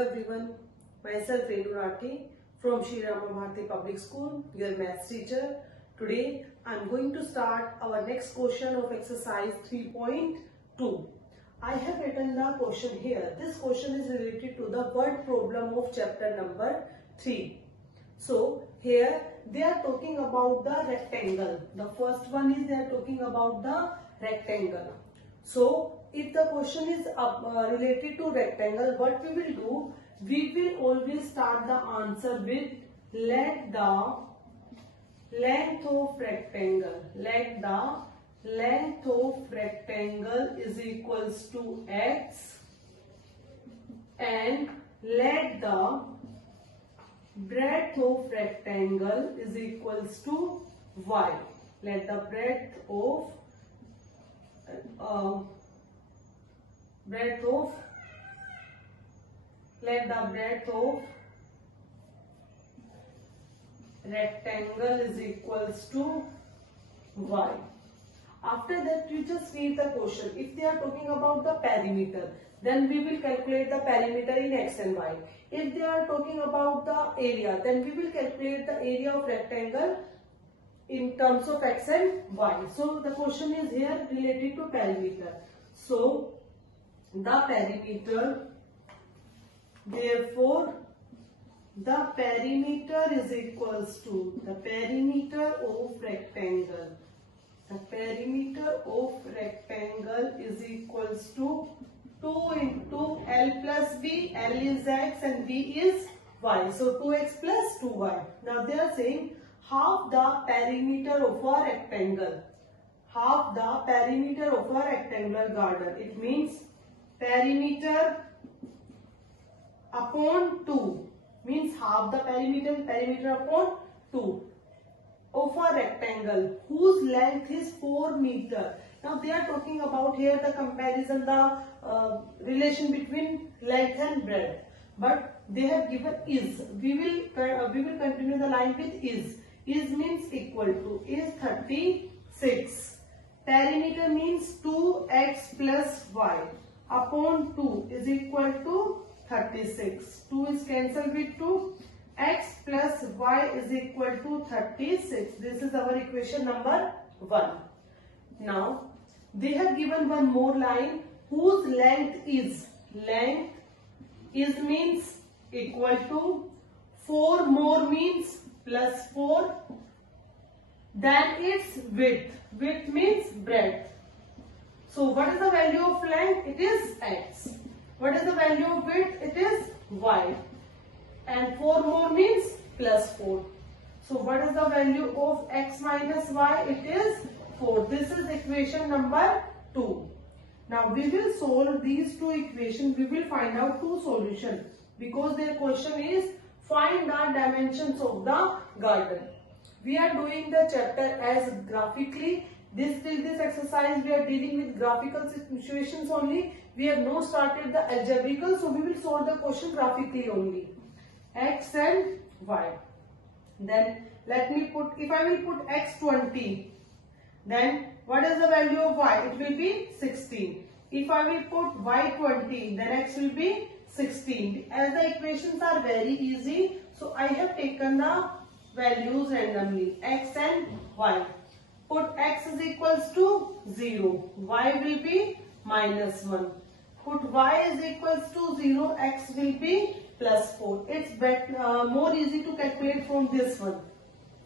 Everyone, myself Renu Rathi from Sri Rama Bharati Public School, your maths teacher. Today I am going to start our next question of exercise 3.2. I have written the question here. This question is related to the word problem of chapter number 3. So here they are talking about the rectangle. The first one is they are talking about the rectangle. So if the question is related to rectangle, what we will do, we will always start the answer with let the length of rectangle. Let the length of rectangle is equals to x and let the breadth of rectangle is equals to y. Let the breadth of rectangle is equals to y. After that, you just read the question. If they are talking about the perimeter, then we will calculate the perimeter in x and y. If they are talking about the area, then we will calculate the area of rectangle in terms of x and y. So the question is here related to perimeter. So the perimeter, therefore the perimeter is equals to the perimeter of rectangle. The perimeter of rectangle is equals to 2 into L plus B. L is x and B is y. So 2x plus 2y. Now they are saying half the perimeter of a rectangle. Half the perimeter of a rectangular garden. It means perimeter upon 2. Means half the perimeter upon 2 of a rectangle whose length is 4 meter. Now they are talking about here the comparison, the relation between length and breadth. But they have given is. We will continue the line with is. Is means equal to is 36. Perimeter means 2x plus y upon 2 is equal to 36. 2 is cancelled with 2. X plus y is equal to 36. This is our equation number 1. Now they have given one more line whose length is. Length is means equal to 4 more means plus 4. Then its width. Width means breadth. So what is the value of length? It is x. What is the value of width? It is y. And 4 more means plus 4. So what is the value of x minus y? It is 4. This is equation number 2. Now we will solve these two equations. We will find out two solutions because their question is find the dimensions of the garden. We are doing the chapter as graphically. Till this exercise we are dealing with graphical situations only. We have not started the algebraical, so we will solve the question graphically only. X and y. Then let me put, if I will put x 20, then what is the value of y? It will be 16. If I will put y 20, then x will be 16. As the equations are very easy, so I have taken the values randomly, x and y. Put x is equals to 0, y will be minus 1. Put y is equals to 0, x will be plus 4. It's more easy to calculate from this one.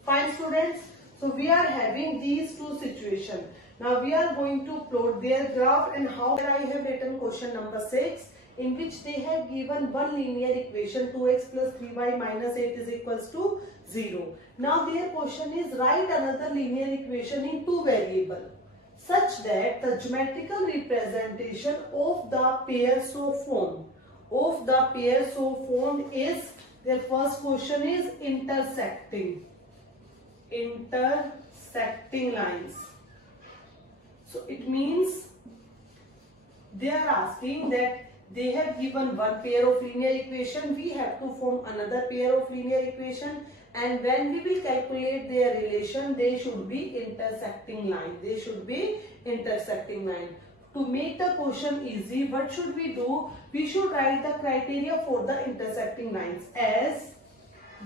Fine students. So we are having these two situations. Now we are going to plot their graph and how I have written question number 6 in which they have given one linear equation 2x plus 3y minus 8 is equals to 0. Now their question is write another linear equation in two variables such that the geometrical representation of the pair so formed is, their first question is intersecting lines. So it means they are asking that they have given one pair of linear equation, we have to form another pair of linear equation, and when we will calculate their relation, they should be intersecting line. to make the question easy, what should we do? We should write the criteria for the intersecting lines. As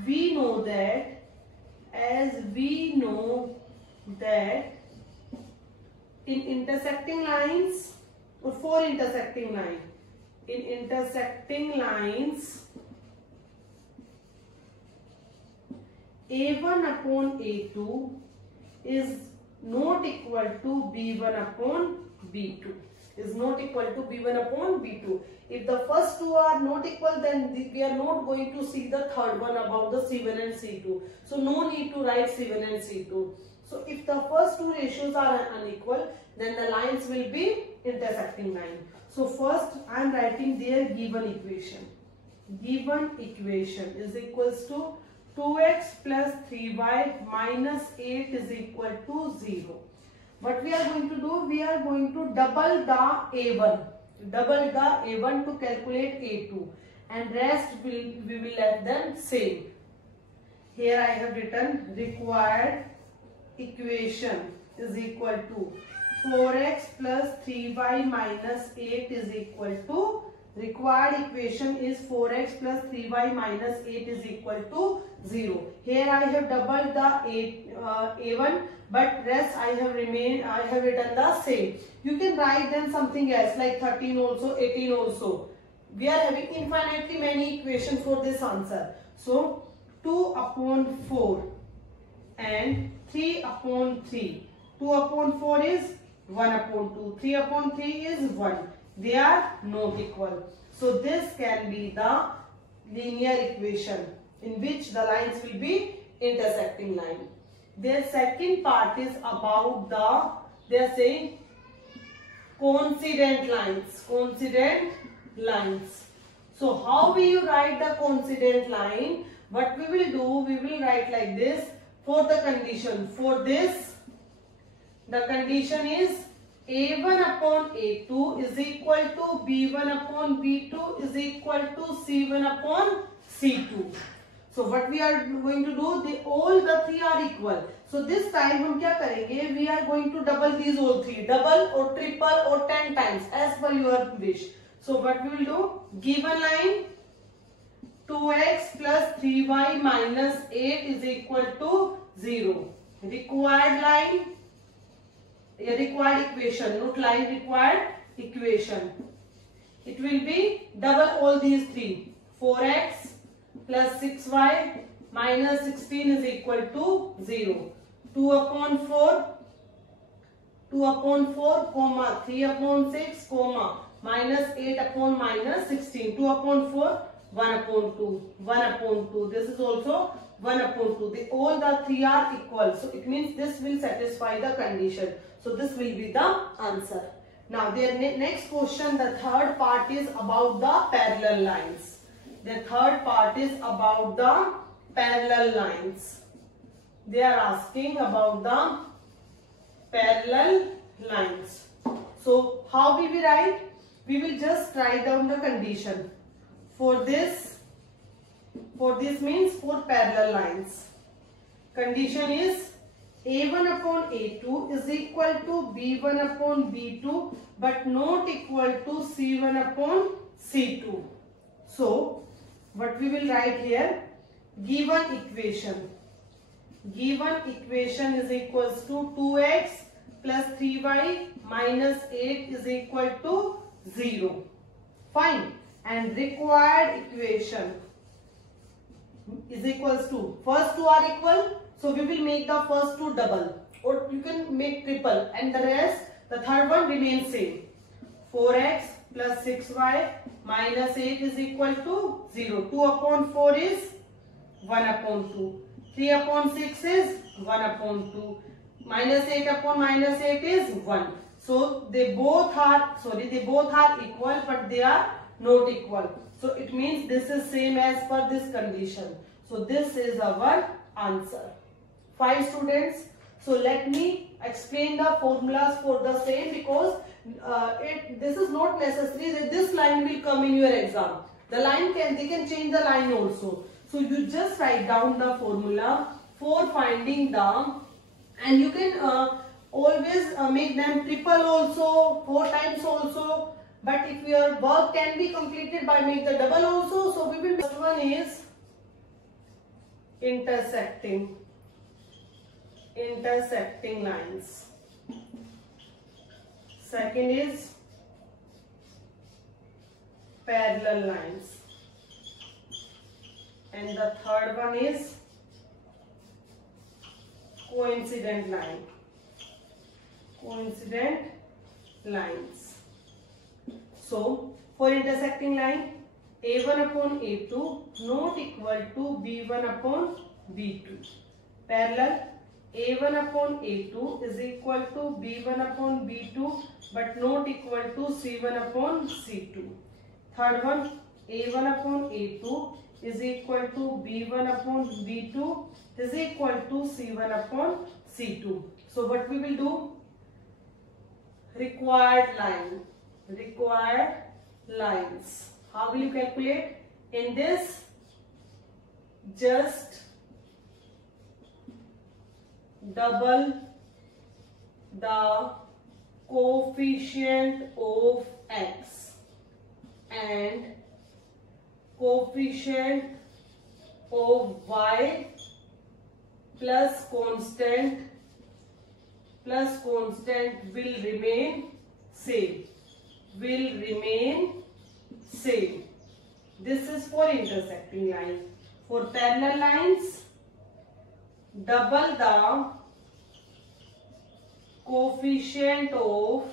we know that in intersecting lines, or for intersecting line, in intersecting lines, A1 upon A2 is not equal to B1 upon B2. Is not equal to B1 upon B2. If the first two are not equal, then we are not going to see the third one about the C1 and C2. So no need to write C1 and C2. So if the first two ratios are unequal, then the lines will be intersecting line. So first I am writing their given equation. Given equation is equals to 2x plus 3y minus 8 is equal to 0. What we are going to do? We are going to double the A1. Double the A1 to calculate A2. And rest we will let them same. Here I have written required equation is equal to 4x plus 3y minus 8 is equal to, required equation is 4x plus 3y minus 8 is equal to 0. Here I have doubled the A1, but rest I have written the same. You can write them something else like 13 also, 18 also. We are having infinitely many equations for this answer. So 2 upon 4 and 3 upon 3. 2 upon 4 is 1 upon 2. 3 upon 3 is 1. They are not equal. So this can be the linear equation in which the lines will be intersecting line. Their second part is about they are saying coincident lines. Coincident lines. So how will you write the coincident line? What we will do, we will write like this for the condition. For this, the condition is A1 upon A2 is equal to B1 upon B2 is equal to C1 upon C2. So what we are going to do, all the three are equal. So this time हम क्या करेंगे? We are going to double these all three, double or triple or 10 times as per your wish. So what we will do? Given line 2x plus 3y minus 8 is equal to 0. Required line, required equation, not line, required equation. It will be double all these three. 4x plus 6y minus 16 is equal to 0. 2 upon 4, 2 upon 4, comma, 3 upon 6, comma, minus 8 upon minus 16. 2 upon 4, 1 upon 2, 1 upon 2. This is also 1 upon 2. All the three are equal. So it means this will satisfy the condition. So this will be the answer. Now their next question, the third part is about the parallel lines. The third part is about the parallel lines. They are asking about the parallel lines. So how will we write? We will just write down the condition. For this means for parallel lines. Condition is A1 upon A2 is equal to B1 upon B2 but not equal to C1 upon C2. So what we will write here? Given equation. Given equation is equals to 2x plus 3y minus 8 is equal to 0. Fine. And required equation is equals to, first two are equal, so we will make the first two double, or you can make triple, and the rest, the third one remains same. 4x plus 6y minus 8 is equal to 0. 2 upon 4 is 1 upon 2. 3 upon 6 is 1 upon 2. Minus 8 upon minus 8 is 1. So they both are equal, but they are not equal. So it means this is same as per this condition. So this is our answer. Fine students. So let me explain the formulas for the same, because this is not necessary that this line will come in your exam. The line they can change the line also. So you just write down the formula for finding the, and you can always make them triple also, 4 times also. But if your work can be completed by make the double also, so we will. First one is intersecting lines. Second is parallel lines. And the third one is coincident lines. So for intersecting line, A1 upon A2 not equal to B1 upon B2. Parallel, A1 upon A2 is equal to B1 upon B2 but not equal to C1 upon C2. Third one, A1 upon A2 is equal to B1 upon B2 is equal to C1 upon C2. So what we will do? Required lines. How will you calculate? In this, just double the coefficient of x and coefficient of y plus constant will remain same. This is for intersecting line. For parallel lines, double the coefficient of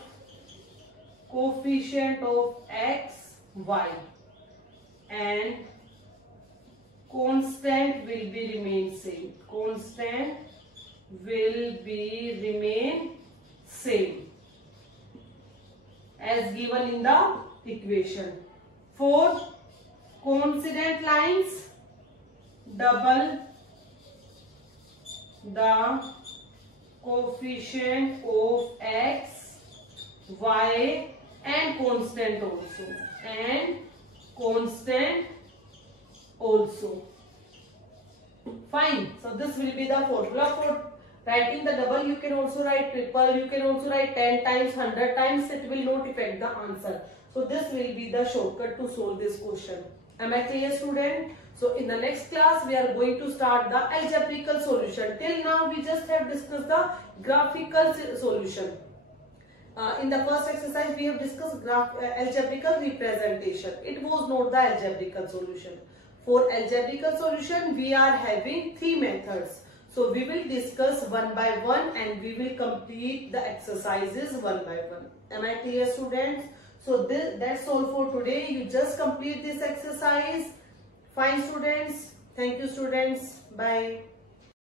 x, y and constant will be remain same. As given in the equation. For coincident lines, double the coefficient of x, y and constant also. Fine. So this will be the formula for writing the double. You can also write triple. You can also write 10 times, 100 times. It will not affect the answer. So this will be the shortcut to solve this question. Am I clear, student? So in the next class, we are going to start the algebraical solution. Till now, we just have discussed the graphical solution. In the first exercise, we have discussed algebraical representation. It was not the algebraical solution. For algebraical solution, we are having 3 methods. So we will discuss one by one and we will complete the exercises one by one. Am I clear, students? So that's all for today. You just complete this exercise. Fine, students. Thank you, students. Bye.